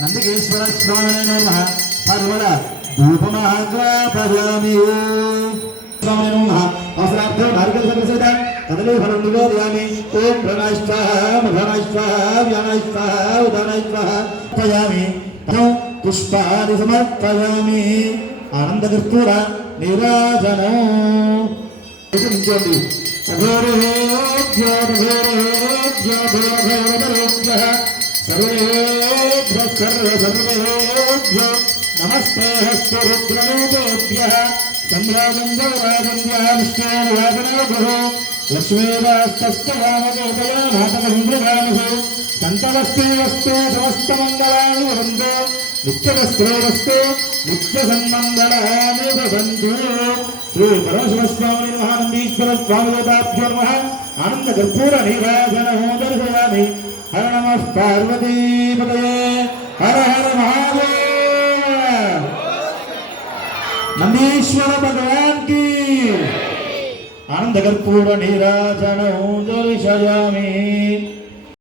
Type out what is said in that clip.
नंदिकेश्वर स्वामिने नमः सर्वदा धूपमाग्रापयामि स्वामिने नमः वस्त्रार्थ भार्गव सर्वसिद्ध कदली फलं निवेदयामि ओम प्रणय स्वाहा व्यानाय स्वाहा उदानाय स्वाहा पयामि पुष्पादि समर्पयामि आनंद कर्पूर नीराजनं सर्वेभ्यो नमस्ते हस्तु रुद्ररूपेभ्यः चन्द्रागन्धराजन्यः विष्णुर्वासनाभुः लक्ष्मीवास्तस्तयामगोपया नाटकन्द्रगामसु सन्तवस्ते वस्तु समस्तमङ्गलानि भवन्तु नित्यवस्त्रेवस्तु नित्यसन्मङ्गलानि भवन्तु श्री परमशिवस्वामिने नमः नन्दीश्वर स्वामिदेवताभ्यो नमः आनन्दकर्पूर नीराजनं दर्शयामि हर नमः पार्वतीपतये हर हर महादेव नंदीश्वर भगवान की आनंद कर्पूर नीराजनं दर्शयामि।